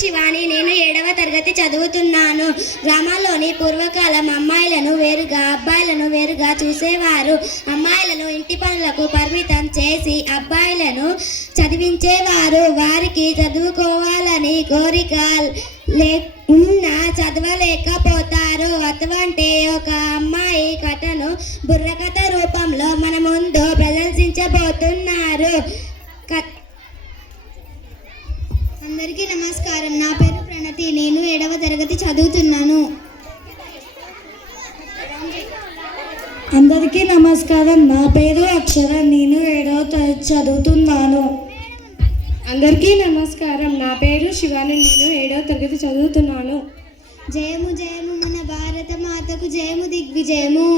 శివాని. నేను 7వ తరగతి చదువుతున్నాను. గ్రామాల్లోని పూర్వకాలం అమ్మాయిలను వేరుగా అబ్బాయిలను వేరుగా చూసేవారు. అమ్మాయిలను ఇంటి పనులకు పరిమితం చేసి అబ్బాయిలను చదివించేవారు. వారికి చదువుకోవాలని కోరిక చదవలేకపోతారు. అటువంటి ఒక అమ్మాయి కథను బుర్రకథ రూపంలో మన ముందు ప్రదర్శించబోతున్నారు. అందరికీ నమస్కారం. నా పేరు ప్రణతి. నేను 7వ తరగతి చదువుతున్నాను. అందరికీ నమస్కారం. నా పేరు అక్షర. నేను 7వ తరగతి చదువుతున్నాను. అందరికీ నమస్కారం. నా పేరు శివాని. నేను 7వ తరగతి చదువుతున్నాను. జయము జయము మన భారత మాతకు జయము దిగ్విజయము.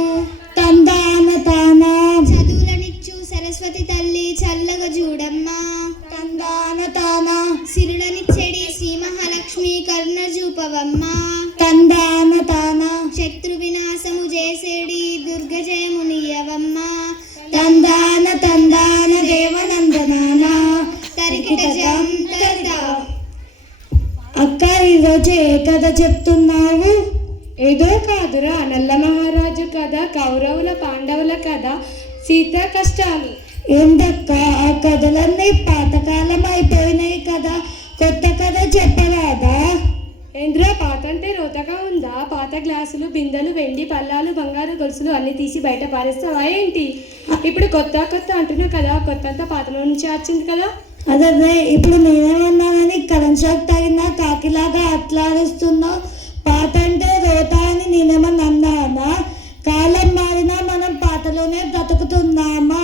తందాన తానా చదువులనిచ్చు సరస్వతి తల్లి చల్లగా చూడమ్మా. తందాన తానా సిరులనిచ్చెడి శ్రీ మహాలక్ష్మి కరుణ చూపవమ్మా. తందాన తానా శత్రు వినాశము చేసేడి దుర్గ జయము నీయవమ్మా. తందాన తందాన దేవనందనానా తరికిట జం తరిదా. అక్క, ఈరోజు ఏ కథ చెప్తున్నావు? ఏదో కాదురా, నల్ల మహారాజు కథ, కౌరవుల పాండవుల కథ, సీత కష్టాలు. ఏందక్క, ఆ కథలన్నీ పాతకాలం అయిపోయినాయి కదా, కొత్త కథ చెప్పరాదా? ఏంద్రా, పాత అంటే రోతగా ఉందా? పాత గ్లాసులు, బిందెలు, వెండి పల్లాలు, బంగారు గొలుసులు అన్ని తీసి బయట పారేస్తావా ఏంటి? ఇప్పుడు కొత్త కొత్త అంటున్నావు కదా, కొత్త అంతా పాతలో నుంచి వచ్చింది కదా. అదే, ఇప్పుడు నేనేమన్నానని కరెంట్ షాక్ తగిన కాకిలాగా అట్లాడిస్తున్నావు. పాత అంటే రోత అని నేనేమన్నా అన్నానా? కాలం మారినా మనం పాతలోనే బ్రతుకుతున్నామా?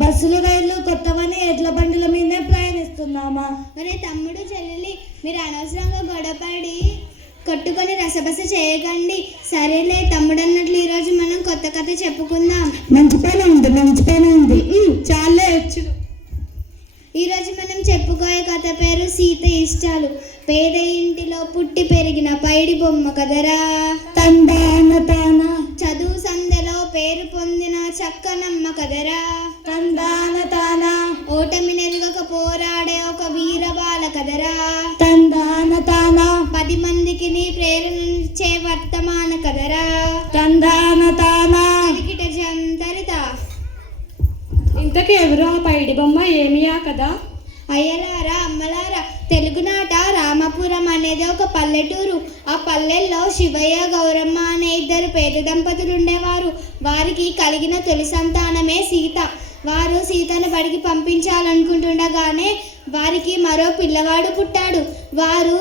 బస్సులు, రైళ్లు కొత్తవని ఎడ్ల బండిల మీదే ప్రయాణిస్తున్నామా? మరి తమ్ముడు చెల్లెలి, మీరు అనవసరంగా గొడవపడి కొట్టుకొని రసబస చేయకండి. సరేలే తమ్ముడు అన్నట్లు ఈరోజు మనం కొత్త కథ చెప్పుకుందాం. మంచి పని ఉంది. చాలే వచ్చు. ఈరోజు మనం చెప్పుకోయే కథ పేరు సీత ఇష్టాలు. పేద ఇంటిలో పుట్టి పెరిగిన పైడి బొమ్మ కదరా. తందాన తానా చదువు సందెలో పేరు పొందిన చక్కనమ్మ కదరా. తందాన తానా ఓటమి నెరుగక పోరాడే ఒక వీరబాల కదరా. తందాన తానా 10 మందికి నీ ప్రేరణించే వర్తమాన కదరా. తందాన తానా తరికిట జంతరిత. ఇంతకు ఎవరు ఆ పైడి బొమ్మ? ఏమియా కదా? అయ్యలారా, అమ్మలారా, తెలుగునాట రామపురం అనేది ఒక పల్లెటూరు. ఆ పల్లెల్లో శివయ్య, గౌరమ్మ అనే 2 పేద దంపతులు ఉండేవారు. వారికి కలిగిన తొలి సంతానమే సీత. వారు సీతను బడికి పంపించాలనుకుంటుండగానే వారికి మరో పిల్లవాడు పుట్టాడు. వారు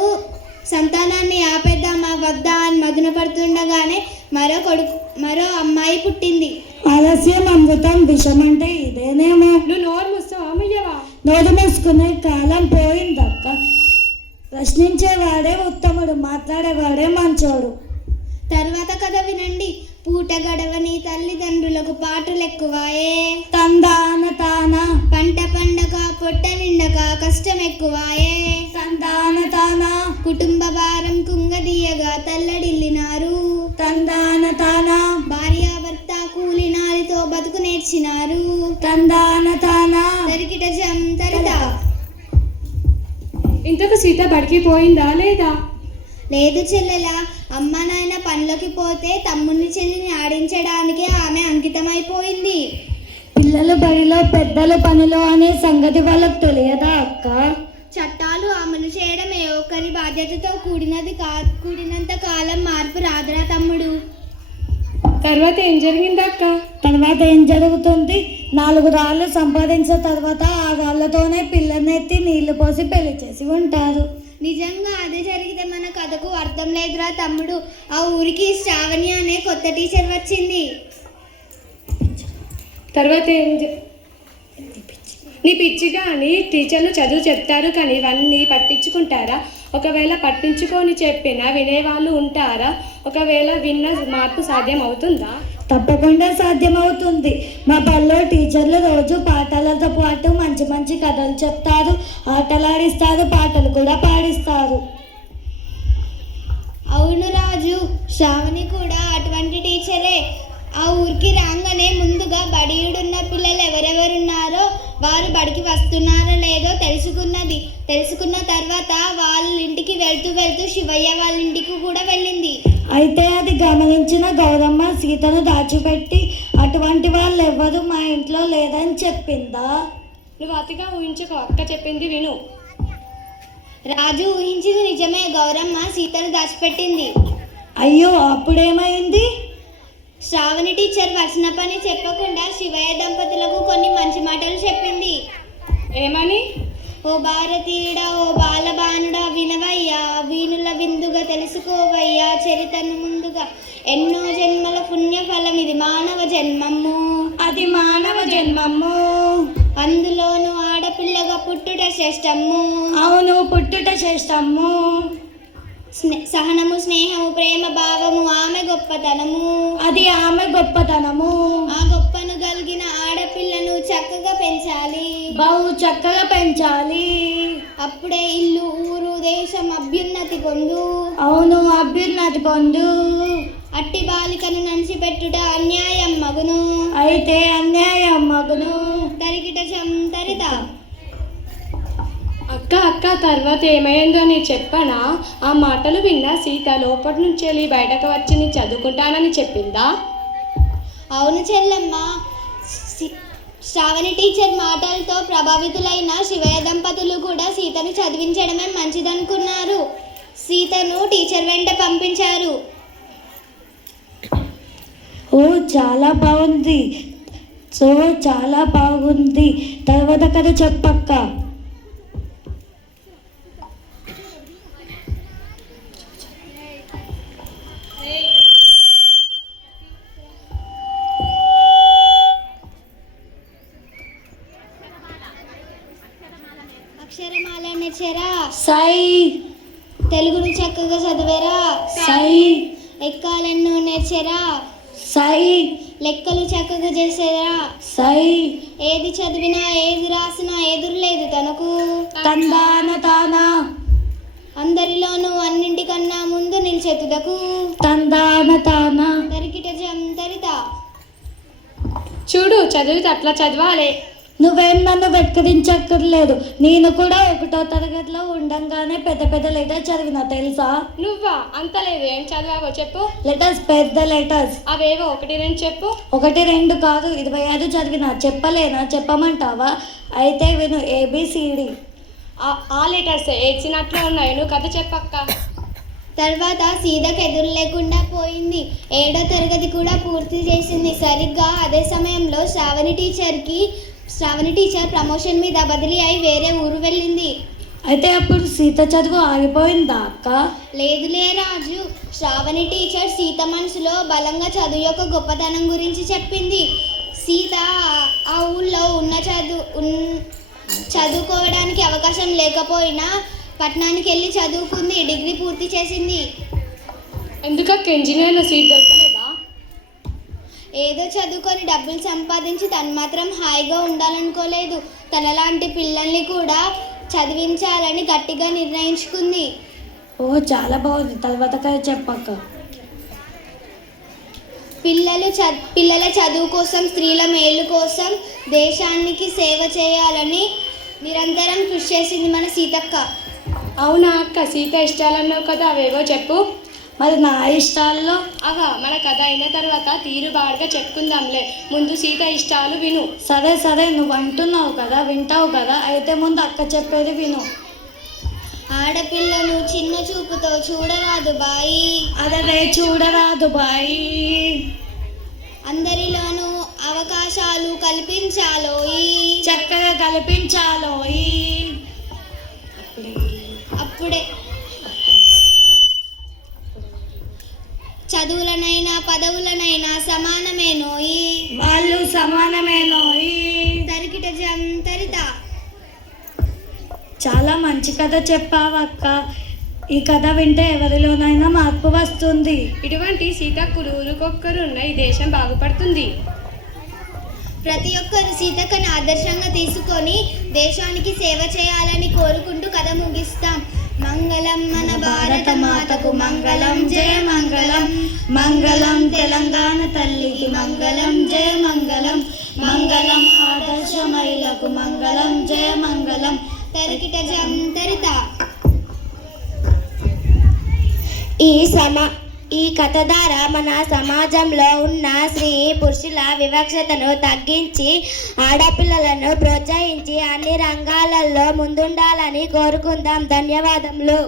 సంతానాన్ని ఆపేద్దామా వద్దా అని మదన పడుతుండగానే మరో అమ్మాయి పుట్టింది. ఆలస్యం అమృతం విషం అంటే ఇదేనేమో. నువ్వు నోరు ముస్తావా అమ్మయ్యవా? నోరు మూసుకునే కాలం పోయిందక్క. ప్రశ్నించేవాడే ఉత్తముడు, మాట్లాడేవాడే మంచోడు. తర్వాత కథ వినండి. పూట గడవని తల్లిదండ్రులకు పాటలు ఎక్కువాయే. తందాన తానా పంట పండక పొట్ట నిండక కష్టం ఎక్కువాయే. తందాన తానా కుటుంబ భారం కుంగదీయగా తల్లడిల్లినారు. తందాన తానా భార్యాభర్త కూలినారితో బతుకు నేర్చినారు. తందాన తానా తరికిట జం తరిదా. ఇంతకు సీత బడికి పోయిందా లేదా? లేదు చెల్లెలా, అమ్మ నాయన పనిలోకి పోతే తమ్ముని చెల్లిని ఆడించడానికి ఆమె అంకితమైపోయింది. పిల్లలు బడిలో, పెద్దలు పనిలో అనే సంగతి వాళ్ళకు తెలియదా అక్క? చట్టాలు అమలు చేయడం ఏ ఒక్కరి బాధ్యతతో కూడినంత కాలం మార్పు రాదురా తమ్ముడు. తర్వాత ఏం జరిగింది అక్క? తర్వాత ఏం జరుగుతుంది? 4 రాళ్ళు సంపాదించిన తర్వాత ఆ రాళ్లతోనే పిల్లనెత్తి నీళ్లు పోసి పెళ్లి చేసి ఉంటారు. నిజంగా అదే జరిగితే మన కథకు అర్థం లేదురా తమ్ముడు. ఆ ఊరికి శ్రావణి అనే కొత్త టీచర్ వచ్చింది. తర్వాత నీ పిచ్చి కానీ టీచర్లు చదువు చెప్తారు కానీ ఇవన్నీ పట్టించుకుంటారా? ఒకవేళ పట్టించుకొని చెప్పినా వినేవాళ్ళు ఉంటారా? ఒకవేళ విన్న మార్పు సాధ్యం అవుతుందా? తప్పకుండా సాధ్యమవుతుంది. మా బడిలో టీచర్లు రోజు పాఠాలతో పాటు మంచి మంచి కథలు చెప్తారు, ఆటలాడిస్తారు, పాటలు కూడా పాడిస్తారు. అవును రాజు, శ్రావణి కూడా అటువంటి టీచరే. ఆ ఊరికి రాగానే ముందుగా బడియుడున్న పిల్లలు ఎవరెవరున్నారో వారు బడికి వస్తున్నారో లేదో తెలుసుకున్న తర్వాత వాళ్ళ ఇంటికి వెళ్తూ వెళ్తూ శివయ్య వాళ్ళ ఇంటికి కూడా వెళ్ళింది. అయితే అది గమనించిన గౌరమ్మ సీతను దాచిపెట్టి అటువంటి వాళ్ళు ఎవరు మా ఇంట్లో లేదని చెప్పిందా? నువ్వు అతిగా ఊహించుకో, అక్క చెప్పింది విను. రాజు ఊహించింది నిజమే. గౌరమ్మ సీతను దాచిపెట్టింది. అయ్యో, అప్పుడేమైంది? శ్రావణి టీచర్ వచ్చిన పని చెప్పకుండా శివయ్య దంపతులకు కొన్ని మంచి మాటలు చెప్పింది. ఏమని? ఓ భారతీయుడా, ఓ బాలబానుడా, వినవయ్యా, వీణుల విందుగా తెలుసుకోవయ్యా చరితను ముందుగా. ఎన్నో జన్మల పుణ్యఫలం ఇది మానవ జన్మము, అది మానవ జన్మము, అందులోనూ ఆడపిల్లగా పుట్టుట శ్రేష్టము. అవును, పుట్టుట శ్రేష్టము. సహనము, స్నేహము, ప్రేమ భావము ఆమె గొప్పతనము, అది ఆమె గొప్పతనము. ఆ గొప్పను కలిగిన ఆడపిల్లను చక్కగా పెంచాలి, బహు చక్కగా పెంచాలి. అప్పుడే ఇల్లు, ఊరు, దేశం అభ్యున్నతి పొందు. అవును, అభ్యున్నతి పొందు. అట్టి బాలికను నడిచిపెట్టుట అన్యాయం మగును, అయితే అన్యాయం మగును. తరిగిట తరిత. అక్క తర్వాత ఏమైందో నీ చెప్పనా? ఆ మాటలు విన్న సీత లోపటి నుంచి వెళ్ళి బయటకు వచ్చి నీ చదువుకుంటానని చెప్పిందా? అవును చెల్లమ్మ. శ్రావణి టీచర్ మాటలతో ప్రభావితులైన శివయ్య దంపతులు కూడా సీతను చదివించడమే మంచిదనుకున్నారు. సీతను టీచర్ వెంట పంపించారు. ఓ, చాలా బాగుంది. చాలా బాగుంది. తర్వాత కథ చెప్పక్క. అక్షరమాల నేర్చారా? సై. తెలుగును చక్కగా చదివారా? సై. ఎక్కాలెన్నో నేర్చారా? సై. లెక్కలు చక్కగా చేసారా? సై. ఏది చదివినా ఏది రాసినా ఎదురులేదు తనకు. తందాన తానా. అందరిలోనూ అన్నింటికన్నా ముందు నిలిచెతుదకు. తందాన తానా. తరికిట తరిత. చూడు, చదివితే అట్లా చదవాలి. నువ్వేం నన్ను వెక్కిరించక్కర్లేదు. నేను కూడా 1వ తరగతిలో ఉండంగానే పెద్ద పెద్ద లెటర్స్ చదివినా తెలుసా? నువ్వా? అంత లేదు. ఏం చదివావో చెప్పు. లెటర్స్, పెద్ద లెటర్స్. అవేవో 1, 2 చెప్పు. 1, 2 కాదు, 25 చదివినా. చెప్పలేనా? చెప్పమంటావా? అయితే విను. ABCD. ఆ లెటర్స్ ఏడ్చినట్లే ఉన్నాయి. నువ్వు కథ చెప్పక్క. తర్వాత సీతకు ఎదురు లేకుండా పోయింది. 7వ తరగతి కూడా పూర్తి చేసింది. సరిగ్గా అదే సమయంలో శ్రావణి టీచర్ ప్రమోషన్ మీద బదిలీ అయి వేరే ఊరు వెళ్ళింది. అయితే అప్పుడు సీత చదువు ఆగిపోయిందా అక్క? లేదులే రాజు. శ్రావణి టీచర్ సీత మనసులో బలంగా చదువు యొక్క గొప్పతనం గురించి చెప్పింది. సీత ఆ ఊళ్ళో చదువుకోవడానికి అవకాశం లేకపోయినా పట్టణానికి వెళ్ళి చదువుకుంది. డిగ్రీ పూర్తి చేసింది. ఎందుకక్క ఇంజనీర్ల సీట్ దొరకలేదా? ఏదో చదువుకొని డబ్బులు సంపాదించి తను మాత్రం హాయిగా ఉండాలనుకోలేదు. తనలాంటి పిల్లల్ని కూడా చదివించాలని గట్టిగా నిర్ణయించుకుంది. ఓ, చాలా బాగుంది. తర్వాత కథ చెప్పక్క. పిల్లల చదువు కోసం, స్త్రీల మేలు కోసం, దేశానికి సేవ చేయాలని నిరంతరం కృషి చేసింది మన సీతక్క. అవునా అక్క? సీత ఇష్టాలన్నావు కదా, అవేవో చెప్పు. మరి నా ఇష్టాల్లో మన కథ అయిన తర్వాత తీరుబాటుగా చెప్పుకుందాంలే. ముందు సీత ఇష్టాలు విను. సరే, నువ్వు అంటున్నావు కదా, వింటావు కదా. అయితే ముందు అక్క చెప్పేది విను. ఆడపిల్లను చిన్న చూపుతో చూడరాదు బాయి. అదే చూడరాదు బాయి. అందరిలోనూ అవకాశాలు కల్పించాలోయి. చక్కగా కల్పించాలోయి. అప్పుడే చదువులనైనా పదవులనైనా సమానమేనోయి. వాళ్ళు సమానమేనోయి. తరికిట తరిత. చాలా మంచి కథ చెప్పావక్క. ఈ కథ వింటే ఎవరిలోనైనా మార్పు వస్తుంది. ఇటువంటి సీతక్కులు ఊరికొక్కరు ఉన్న ఈ దేశం బాగుపడుతుంది. ప్రతి ఒక్కరు సీతక్కను ఆదర్శంగా తీసుకొని దేశానికి సేవ చేయాలని కోరుకుంటూ కథ ముగిస్తాం. మంగళం మన భారత మాతకు మంగళం, జయ మంగళం. మంగళం తెలంగాణ తల్లికి మంగళం, జయ మంగళం. మంగళం ఆదర్శ మహిళకు మంగళం, జయ మంగళం. తరికిట తరిత. ఈ కథ ద్వారా మన సమాజంలో ఉన్న స్త్రీ పురుషుల వివక్షతను తగ్గించి ఆడపిల్లలను ప్రోత్సహించి అన్ని రంగాలలో ముందుండాలని కోరుకుందాం. ధన్యవాదములు.